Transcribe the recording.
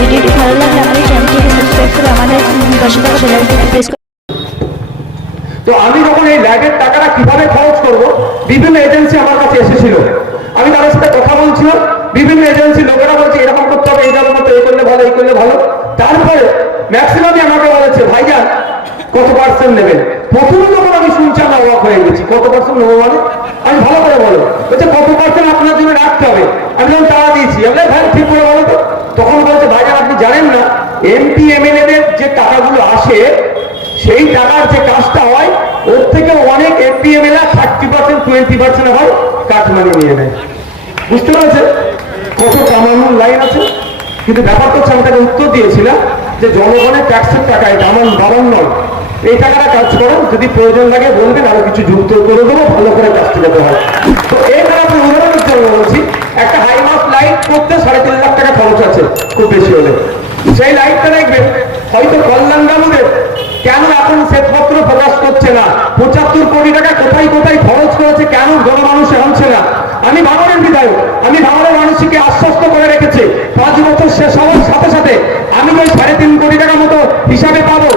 ভিডিওটি ভালো লাগলে আমাদের চ্যানেলটিকে সাবস্ক্রাইব করে আমাদের পাশে থাকা বেল আইকনটি প্রেস করুন। তো আমি যখন এই ল্যাবের টাকাটা কিভাবে খরচ করব, বিভিন্ন এজেন্সি আমার কাছে এসেছিল, আমি তাদের সাথে কথা বলছিলাম, বিভিন্ন এজেন্সি লোকেরা বলছে এরকম করতে হবে, এইরকম করতে, এই করলে ভালো, এই করলে ভালো। তারপরে ম্যাক্সিমামই আমাকে বলেছে ভাইজান কত পার্সেন্ট নেবেন। প্রথমে যখন আমি শুনছি আমি অবাক হয়ে গেছি, কত পার্সেন্ট নেবো মানে? আমি ভালো করে বলো, বলছে কত পার্সেন্ট আপনার জন্য রাখতে হবে। আমি যখন টাকা দিয়েছি, আমি ভাই ঠিক করে বলো তো। তখন বলছে ভাইজান আপনি জানেন না এমপি এমএলএ দের যে টাকাগুলো আসে, সেই টাকার যে কাজটা হয় ওর থেকে অনেক এমপি এমএলএ 30% 20% হয় কাজ মানে নিয়ে নেয়। বুঝতে পারছেন কত কামানোর লাইন আছে? কিন্তু ব্যাপারটা হচ্ছে আমি তাকে উত্তর দিয়েছিলাম যে জনগণের ট্যাক্সের টাকা, এটা আমার বাবার নয়, এই টাকাটা কাজ করেন, যদি প্রয়োজন লাগে বলবেন, আরো কিছু যুক্ত করে দেবো, ভালো করে কাজটা যেতে হয়। তো এইখানে আপনি উদাহরণের জন্য বলছি, একটা হাইমাস লাইট করতে 3.5 লাখ টাকা খরচ আছে খুব বেশি হলে। সেই লাইটটা দেখবেন হয়তো কল্যাণ বাবুদের কেন এখন শ্বেতপত্র প্রকাশ করছে না, 75 কোটি টাকা কোথায় কোথায় খরচ করেছে, কেন জনমানুষ আনছে না? আমি ভাঙনের বিধায়ক, আমি ভাঙনের মানুষকে আশ্বস্ত করে রেখেছি 5 বছর শেষ হওয়ার সাথে সাথে আমি ওই 3.5 কোটি টাকা মতো হিসাবে পাবো,